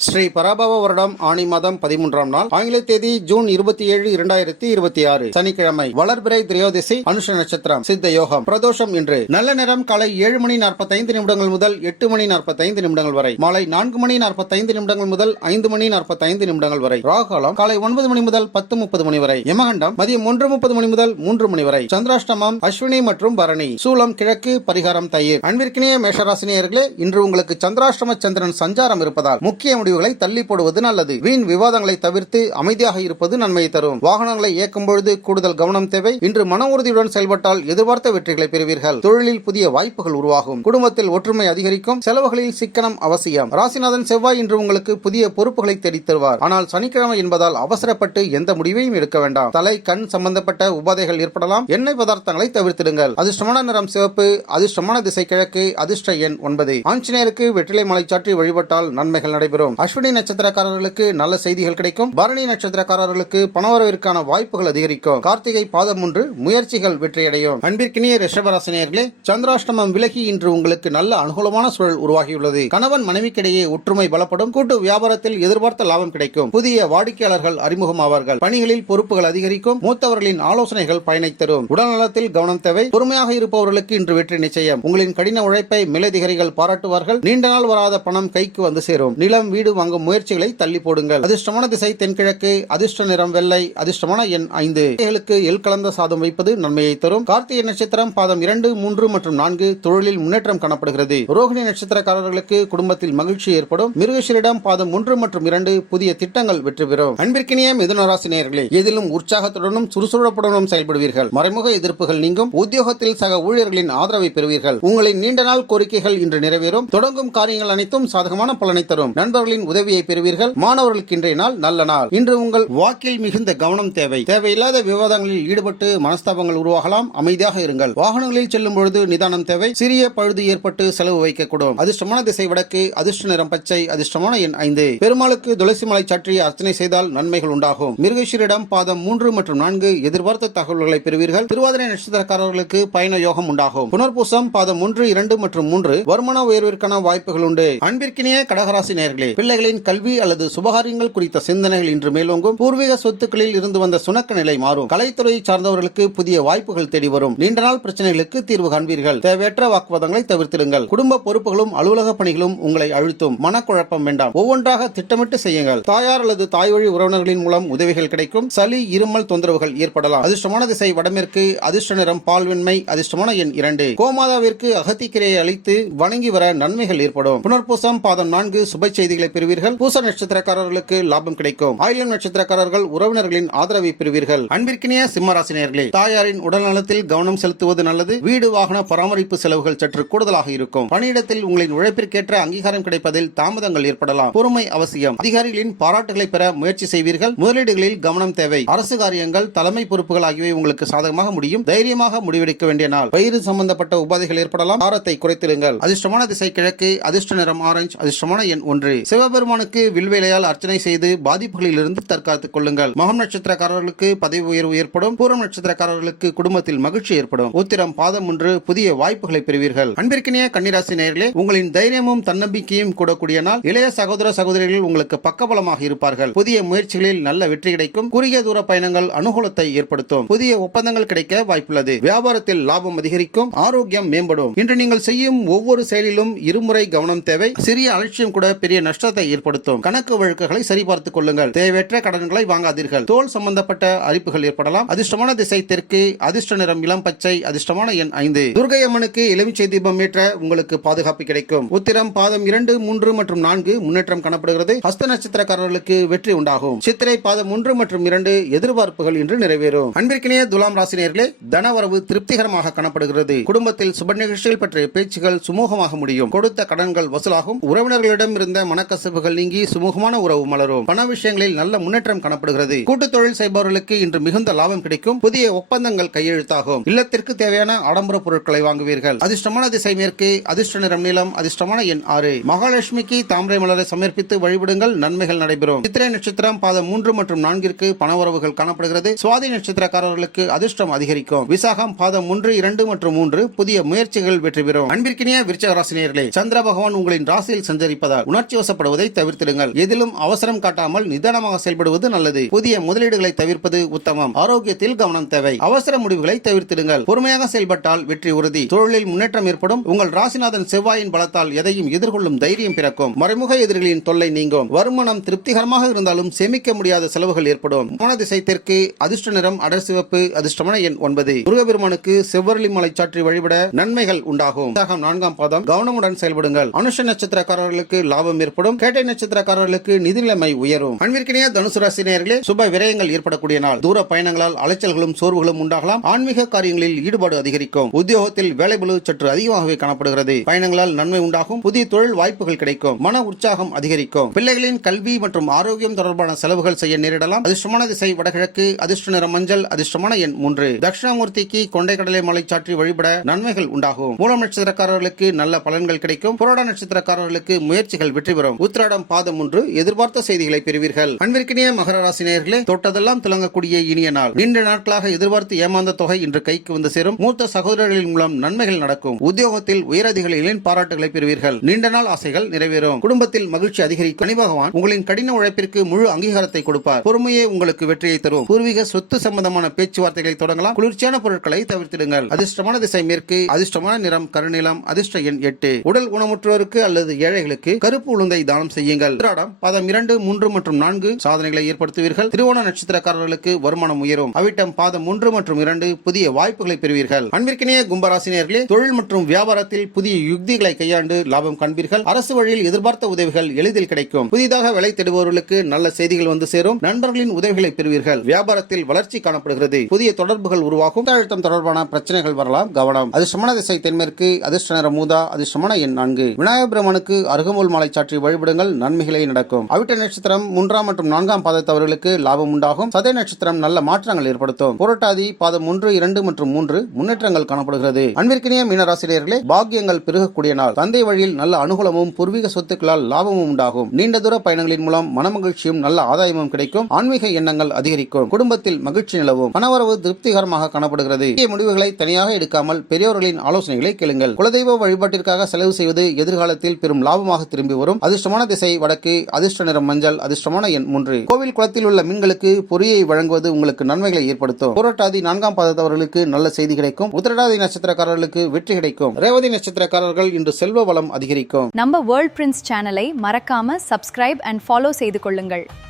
ஸ்ரீ பராபவ வருடம் ஆணி மாதம் 13ஆம் நாள் ஆங்கில தேதி ஜூன் 27, 2026 சனிக்கிழமை வளர்பிறை திரையோதசி அனுஷ நட்சத்திரம் சித்த யோகம் பிரதோஷம் இன்று நல்ல நேரம் காலை 7 மணி 45 நிமிடங்கள் முதல் 8 மணி 45 நிமிடங்கள் வரை, மாலை 4 மணி 45 நிமிடங்கள் முதல் 5 மணி 45 நிமிடங்கள் வரை, ராகுகாலம் காலை 9 மணி முதல் 10:30 மணி வரை, யமகண்டம் மதியம் 1:30 மணி முதல் 3 மணி வரை, சந்திராஷ்டமம் அஸ்வினி மற்றும் பரணி, சூலம் கிழக்கு, பரிகாரம் தயிர். அன்பிற்கினிய மேஷராசினியர்களே, இன்று உங்களுக்கு சந்திராஷ்டம சந்திரன் சஞ்சாரம் இருப்பதால் முக்கிய முடிவுகளை தள்ளி போடுவது நல்லது. வீண் விவாதங்களை தவிர்த்து அமைதியாக இருப்பது நன்மையை தரும். வாகனங்களை இயக்கும் பொழுது கூடுதல் கவனம் தேவை. இன்று மன உறுதியுடன் செயல்பட்டால் எதிர்பார்த்த வெற்றிகளை பெறுவீர்கள். தொழிலில் புதிய வாய்ப்புகள் உருவாகும். குடும்பத்தில் ஒற்றுமை அதிகரிக்கும். செலவுகளில் சிக்கனம் அவசியம். ராசிநாதன் செவ்வாய் இன்று உங்களுக்கு புதிய பொறுப்புகளை தேடித் தருவார். ஆனால் சனிக்கிழமை என்பதால் அவசரப்பட்டு எந்த முடிவையும் எடுக்க வேண்டாம். தலை, கண் சம்பந்தப்பட்ட உபாதைகள் ஏற்படலாம். எண்ணெய் பதார்த்தங்களை தவிர்த்திடுங்கள். அதிர்ஷ்டமான நிறம் சிவப்பு. அதிர்ஷ்டமான திசை கிழக்கு. அதிர்ஷ்ட எண் 9. ஆஞ்சநேயருக்கு வெற்றிலை மலை சாற்றி வழிபட்டால் நன்மைகள் நடைபெறும். அஸ்வினி நட்சத்திரக்காரர்களுக்கு நல்ல செய்திகள் கிடைக்கும். பரணி நட்சத்திரக்காரர்களுக்கு பணவரவிற்கான வாய்ப்புகள் அதிகரிக்கும். கார்த்திகை பாதம் 3 முயற்சிகள் வெற்றியடையும். அன்பிற்கினிய ரிஷபராசினியர்களே, சந்திராஷ்டமம் விலகி இன்று உங்களுக்கு நல்ல அனுகூலமான சூழல் உருவாகியுள்ளது. கணவன் மனைவிக்கிடையே ஒற்றுமை பலப்படும். கூட்டு வியாபாரத்தில் எதிர்பார்த்த லாபம் கிடைக்கும். புதிய வாடிக்கையாளர்கள் அறிமுகமாவார்கள். பணிகளில் பொறுப்புகள் அதிகரிக்கும். மூத்தவர்களின் ஆலோசனைகள் பயனை தரும். உடல்நலத்தில் கவனம் தேவை. பொறுமையாக இருப்பவர்களுக்கு இன்று வெற்றி நிச்சயம். உங்களின் கடின உழைப்பை மேலதிகாரிகள் பாராட்டுவார்கள். நீண்ட நாள் வராத பணம் கைக்கு வந்து சேரும். நிலம், வீடு வாங்கும் முயற்சிகளை தள்ளி போடுங்கள். அதிர்ஷ்டமான திசை தென்கிழக்கு. அதிர்ஷ்ட நிறம் வெள்ளை. அதிர்ஷ்டமான எண் 5. எள் கலந்த சாதம் வைப்பது நன்மையை தரும். கார்த்திகை நட்சத்திரம் பாதம் 2, 3 மற்றும் 4 தொழிலில் முன்னேற்றம் காணப்படுகிறது. ரோகிணி நட்சத்திரக்காரர்களுக்கு குடும்பத்தில் மகிழ்ச்சி ஏற்படும். மிருகஷீரிடம் பாதம் 1 மற்றும் 2 புதிய திட்டங்கள் வெற்றி பெறும். அன்பிற்கினிய மிதுன ராசி நேயர்களே, எதிலும் உற்சாகத்துடனும் சுறுசுறுப்புடனும் செயல்படுவீர்கள். மறைமுக எதிர்ப்புகள் நீங்கும். உத்தியோகத்தில் சக ஊழியர்களின் ஆதரவை பெறுவீர்கள். உங்களின் நீண்ட நாள் கோரிக்கைகள் இன்று நிறைவேறும். தொடங்கும் காரியங்கள் அனைத்தும் சாதகமான பலனை தரும். நண்பர்களின் உதவியை பெறுவீர்கள். மாணவர்களுக்கு இன்றைய நாள் நல்ல நாள். இன்று உங்கள் வாக்கில் மிகுந்த கவனம் தேவை. தேவையில்லாத விவாதங்களில் ஈடுபட்டு மனஸ்தாபங்கள் உருவாகலாம். அமைதியாக இருங்கள். வாகனங்களில் செல்லும் பொழுது நிதானம் தேவை. சிறிய பழுது ஏற்பட்டு செலவு வைக்கக்கூடும். அதிர்ஷ்டமான திசை வடக்கு. அதிர்ஷ்ட நிறம் பச்சை. அதிர்ஷ்டமான எண் 5. பெருமாளுக்கு துளசி மலை சாற்றி அர்ச்சனை செய்தால் நன்மைகள் உண்டாகும். மிருகஷீரிடம் பாதம் 3 மற்றும் 4 எதிர்பார்த்த தகவல்களை பெறுவீர்கள். திருவாதிரை நட்சத்திரக்காரர்களுக்கு பயண யோகம் உண்டாகும். புனர்பூசம் பாதம் 1, 2 மற்றும் 3 வருமான உயர்விற்கான வாய்ப்புகள் உண்டு. அன்பிற்கினிய கடகராசி நேயர்களே, பிள்ளைகளின் கல்வி அல்லது சுபகாரியங்கள் குறித்த சிந்தனைகள் இன்று மேலோங்கும். பூர்வீக சொத்துக்களில் இருந்து வந்த சுணக்க நிலை மாறும். கலைத்துறையை சார்ந்தவர்களுக்கு புதிய வாய்ப்புகள் தேடி வரும். நீண்ட நாள் பிரச்சனைகளுக்கு தீர்வு காண்பீர்கள். தேவையற்ற வாக்குவாதங்களை தவிர்த்திடுங்கள். குடும்ப பொறுப்புகளும் அலுவலக பணிகளும் உங்களை அழுத்தும். மனக்குழப்பம் வேண்டாம். ஒவ்வொன்றாக திட்டமிட்டு செய்யுங்கள். தாயார் அல்லது தாய் வழி உறவினர்களின் மூலம் உதவிகள் கிடைக்கும். சளி, இருமல் தொந்தரவுகள் ஏற்படலாம். அதிர்ஷ்டமான திசை வடமேற்கு. அதிர்ஷ்ட நிறம் பால் வெண்மை. அதிர்ஷ்டமான எண் 2. கோமாதாவிற்கு அகத்திக்கிரையை அளித்து வணங்கி வர நன்மைகள் ஏற்படும். புனர்பூசம் பாதம் 4 சுப செய்திகளை பெறுவீர்கள். பூச நட்சத்திரக்காரர்களுக்கு லாபம் கிடைக்கும். ஆயிலம் நட்சத்திரக்காரர்கள் உறவினர்களின் ஆதரவை பெறுவீர்கள். அன்பிற்கினிய சிம்மராசினியர்களே, தாயாரின் உடல்நலத்தில் கவனம் செலுத்துவது நல்லது. வீடு வாகன பராமரிப்பு செலவுகள் சற்று கூடுதலாக இருக்கும். பணியிடத்தில் உங்களின் உழைப்பிற்கேற்ற அங்கீகாரம் கிடைப்பதில் தாமதங்கள் ஏற்படலாம். பொறுமை அவசியம். அதிகாரிகளின் பாராட்டுகளை பெற முயற்சி செய்வீர்கள். முதலீடுகளில் கவனம் தேவை. அரசு காரியங்கள், தலைமை பொறுப்புகள் ஆகியவை உங்களுக்கு சாதகமாக முடியும். தைரியமாக முடிவெடுக்க வேண்டிய நாள். வயிறு சம்பந்தப்பட்ட உபாதைகள் ஏற்படலாம். காரத்தை குறைத்திடுங்கள். அதிர்ஷ்டமான திசை கிழக்கு. அதிர்ஷ்ட நிறம் ஆரஞ்சு. அதிர்ஷ்டமான எண் 1. சிவபெருமானுக்கு வில்வேலையால் அர்ச்சனை செய்து பாதிப்புகளில் இருந்து தற்காத்துக் கொள்ளுங்கள். மகம் நட்சத்திரக்காரர்களுக்கு பதவி உயர்வு ஏற்படும். பூரம் நட்சத்திரக்காரர்களுக்கு குடும்பத்தில் மகிழ்ச்சி ஏற்படும். உத்திரம் பாதம் 1 புதிய வாய்ப்புகளை பெறுவீர்கள். அன்பிற்கினிய கன்னிராசி நேயர்களே, உங்களின் தைரியமும் தன்னம்பிக்கையும் கூடக்கூடிய நாள். இளைய சகோதர சகோதரிகள் உங்களுக்கு பக்கபலமாக இருப்பார்கள். புதிய முயற்சிகளில் நல்ல வெற்றி கிடைக்கும். குறுகிய தூர பயணங்கள் அனுகூலத்தை ஏற்படுத்தும். புதிய ஒப்பந்தங்கள் கிடைக்க வாய்ப்புள்ளது. வியாபாரத்தில் லாபம் அதிகரிக்கும். ஆரோக்கியம் மேம்படும். இன்று நீங்கள் செய்யும் ஒவ்வொரு செயலிலும் இருமுறை கவனம் தேவை. சிறிய அலட்சியம் கூட பெரிய நஷ்டத்தை ஏற்படுத்தும். கணக்கு வழக்குகளை சரிபார்த்துக் கொள்ளுங்கள். தேவையற்ற கடன்களை வாங்காதீர்கள். தோல் சம்பந்தப்பட்ட அரிப்புகள் ஏற்படலாம். அதிர்ஷ்டமான திசை தெற்கு. அதிர்ஷ்ட நிறம் இளம் பச்சை. அதிர்ஷ்டமான எண் 5. துர்க்கை அம்மனுக்கு எலுமிச்சை தீபம் ஏற்ற உங்களுக்கு பாதுகாப்பு கிடைக்கும். உத்திரம் பாதம் 2, 3 மற்றும் 4 முன்னேற்றம் காணப்படுகிறது. ஹஸ்த நட்சத்திரக்காரர்களுக்கு வெற்றி உண்டாகும். சித்திரை பாதம் 1 மற்றும் 2 எதிர்பார்ப்புகள் இன்று நிறைவேறும். அன்பிற்கினிய துலாம் ராசினியர்களே, தனவரவு திருப்திகரமாக காணப்படுகிறது. குடும்பத்தில் சுப நிகழ்ச்சிகள் பற்றிய பேச்சுகள் சுமூகமாக முடியும். கொடுத்த கடன்கள் வசூலாகும். உறவினர்களிடம் இருந்த மனக்கசப்புகள் நீங்கி சுமூகமான உறவு மலரும். பண விஷயங்களில் நல்ல முன்னேற்றம் காணப்படுகிறது. கூட்டு தொழில் செய்பவர்களுக்கு இன்று மிகுந்த லாபம் கிடைக்கும். புதிய ஒப்பந்தங்கள் கையெழுத்தாகும். இல்லத்திற்கு தேவையான ஆடம்பர பொருட்களை வாங்குவீர்கள். அதிர்ஷ்டமான திசை மேற்கு. அதிர்ஷ்ட நிறம் நீலம். அதிர்ஷ்டமான எண் 6. மகாலட்சுமிக்கு தாமரை மலரை சமர்ப்பித்து வழிபடுங்கள். நன்மைகள் நடைபெறும். சித்திரை நட்சத்திரம் பாதம் 3 மற்றும் 4 பணவரவுகள் காணப்படுகிறது. சுவாதி நட்சத்திரக்காரர்களுக்கு அதிர்ஷ்டம் அதிகரிக்கும். விசாகம் பாதம் 1, 2 மற்றும் 3 புதிய முயற்சிகள் வெற்றி பெறும். அன்பிற்கினிய விருச்சிக ராசினியர்களே, சந்திர பகவான் உங்களின் ராசியில் சஞ்சரிப்பதால் உணர்ச்சி வசப்படும் அவசரப்படுவதை தவிர்த்திடுங்கள். எதிலும் அவசரம் காட்டாமல் நிதானமாக செயல்படுவது நல்லது. புதிய முதலீடுகளை தவிர்ப்பது உத்தமம். ஆரோக்கியத்தில் கவனம் தேவை. அவசர முடிவுகளை தவிர்த்திடுங்கள். பொறுமையாக செயல்பட்டால் வெற்றி உறுதி. தொழிலில் முன்னேற்றம் ஏற்படும். உங்கள் ராசிநாதன் செவ்வாயின் பலத்தால் எதையும் எதிர்கொள்ளும் தைரியம் பிறக்கும். மறைமுக எதிரிகளின் தொல்லை நீங்கும். வருமானம் திருப்திகரமாக இருந்தாலும் சேமிக்க முடியாத செலவுகள் ஏற்படும். திசை தெற்கு. அதிர்ஷ்ட நிறம் அடர் சிவப்பு. அதிர்ஷ்டமான எண் 9. முருகபெருமானுக்கு செவ்வரளி மலை சாற்றி வழிபட நன்மைகள் உண்டாகும். 4ஆம் பாதம். கவனமுடன் செயல்படுங்கள். அனுஷ நட்சத்திரக்காரர்களுக்கு லாபம் ஏற்படும். கேட்டை நட்சத்திரக்காரர்களுக்கு நிதி நிலைமை உயரும். அன்பிற்கினிய தனுசு ராசி நேயர்களே, சுப விரயங்கள் ஏற்படக்கூடிய நாள். தூர பயணங்களால் அலைச்சல்களும் சோர்வுகளும் உண்டாகலாம். ஆன்மீக காரியங்களில் ஈடுபாடு அதிகரிக்கும். உத்தியோகத்தில் வேலைபளு சற்று அதிகமாகவே காணப்படுகிறது. பயணங்களால் நன்மை உண்டாகும். புதிய தொழில் வாய்ப்புகள் கிடைக்கும். மன உற்சாகம் அதிகரிக்கும். பிள்ளைகளின் கல்வி மற்றும் ஆரோக்கியம் தொடர்பான செலவுகள் செய்ய நேரிடலாம். அதிர்ஷ்டமான திசை வடகிழக்கு. அதிர்ஷ்ட நிறம் மஞ்சள். அதிர்ஷ்டமான எண் 3. தட்சிணாமூர்த்திக்கு கொண்டைக்கடலை மலை சாற்றி வழிபட நன்மைகள் உண்டாகும். மூலம் நட்சத்திரக்காரர்களுக்கு நல்ல பலன்கள் கிடைக்கும். புரோட நட்சத்திரக்காரர்களுக்கு முயற்சிகள் வெற்றி பெறும். உத்திராடம் பாதம் 1. எதிர்பார்த்த செய்திகளை பெறுவீர்கள். அன்பிற்கினிய மகர ராசி நேயர்களே, தொட்டதெல்லாம் துலங்கக்கூடிய இனிய நாள். நீண்ட நாட்களாக எதிர்பார்த்து ஏமாந்த தொகை இன்று கைக்கு வந்து சேரும். மூத்த சகோதரர்களின் மூலம் நன்மைகள் நடக்கும். உத்தியோகத்தில் உயரதிகாரிகளின் பாராட்டுகளை பெறுவீர்கள். நீண்ட நாள் ஆசைகள் நிறைவேறும். குடும்பத்தில் மகிழ்ச்சி அதிகரிக்கும். சனி பகவான் உங்களின் கடின உழைப்பிற்கு முழு அங்கீகாரத்தை கொடுப்பார். பொறுமையே உங்களுக்கு வெற்றியை தரும். பூர்வீக சொத்து சம்பந்தமான பேச்சுவார்த்தைகளை தொடங்கலாம். குளிர்ச்சியான பொருட்களை தவிர்த்திடுங்கள். அதிர்ஷ்டமான திசை மேற்கு. அதிர்ஷ்டமான நிறம் கருநீலம். அதிர்ஷ்ட எண் 8. உடல் ஊனமுற்றோருக்கு அல்லது ஏழைகளுக்கு கருப்பு உளுந்தை தானம் செய்யுங்கள். உத்திராடம் பாதம் 2, 3 மற்றும் 4 சாதனைகளை ஏற்படுத்துவீர்கள். திருவோண நட்சத்திரக்காரர்களுக்கு வருமானம் உயரும். அவிட்டம் பாதம் 1 மற்றும் 2 புதிய வாய்ப்புகளை பெறுவீர்கள். அன்பிற்கினிய கும்பராசினியர்களே, தொழில் மற்றும் வியாபாரத்தில் புதிய யுக்திகளை கையாண்டு லாபம் காண்பீர்கள். அரசு வழியில் எதிர்பார்த்த உதவிகள் எளிதில் கிடைக்கும். புதிதாக வேலை தேடுபவர்களுக்கு நல்ல செய்திகள் வந்து சேரும். நண்பர்களின் உதவிகளை பெறுவீர்கள். வியாபாரத்தில் வளர்ச்சி காணப்படுகிறது. புதிய தொடர்புகள் உருவாகும். அழுத்தம் தொடர்பான பிரச்சனைகள் வரலாம். கவனம். அதிர்ஷ்டமான திசை தென்மேற்கு. அதிர்ஷ்ட நிறம் ஊதா. அதிர்ஷ்டமான எண் 4. விநாயகர் பெருமானுக்கு அருகம்புல் மாலை சாற்றி வழிபடுங்கள். நன்மைகளை நடக்கும். அவிட்ட நட்சத்திரம் 3ஆம் மற்றும் 4ஆம் பாதத்தவர்களுக்கு லாபம் உண்டாகும். சதய நட்சத்திரம் நல்ல மாற்றங்கள் ஏற்படுத்தும். புரட்டாதி பாதம் 1, 2 மற்றும் 3 முன்னேற்றங்கள் காணப்படுகிறது. அன்பிற்கினிய மீனராசிரியர்களே, பாக்கியங்கள் பெருகக்கூடிய நாள். தந்தை வழியில் நல்ல அனுகூலமும் பூர்வீக சொத்துக்களால் லாபமும் உண்டாகும். நீண்ட தூர பயணங்களின் மூலம் மனமகிழ்ச்சியும் நல்ல ஆதாயமும் கிடைக்கும். ஆன்மீக எண்ணங்கள் அதிகரிக்கும். குடும்பத்தில் மகிழ்ச்சி நிலவும். பணவரவு திருப்திகரமாக காணப்படுகிறது. முடிவுகளை தனியாக எடுக்காமல் பெரியோர்களின் ஆலோசனைகளை கேளுங்கள். குலதெய்வ வழிபாட்டிற்காக செலவு செய்வது எதிர்காலத்தில் பெரும் லாபமாக திரும்பி வரும். அதிர்ஷ்டமான திசை வடக்கு. அதிர்ஷ்ட நிறம் மஞ்சள். அதிர்ஷ்டமான எண் 3. கோவில் குளத்தில் உள்ள மீன்களுக்கு பொரியை வழங்குவது உங்களுக்கு நன்மைகளை ஏற்படுத்தும். புரட்டாதி 4ஆம் பாதத்தவர்களுக்கு நல்ல செய்தி கிடைக்கும். உத்திரட்டாதி நட்சத்திரக்காரர்களுக்கு வெற்றி கிடைக்கும். ரேவதி நட்சத்திரக்காரர்கள் இன்று செல்வ வளம் அதிகரிக்கும். நம்ம வேர்ல்ட் பிரின்ஸ் சேனலை மறக்காம சப்ஸ்கிரைப் அண்ட் ஃபாலோ செய்து கொள்ளுங்கள்.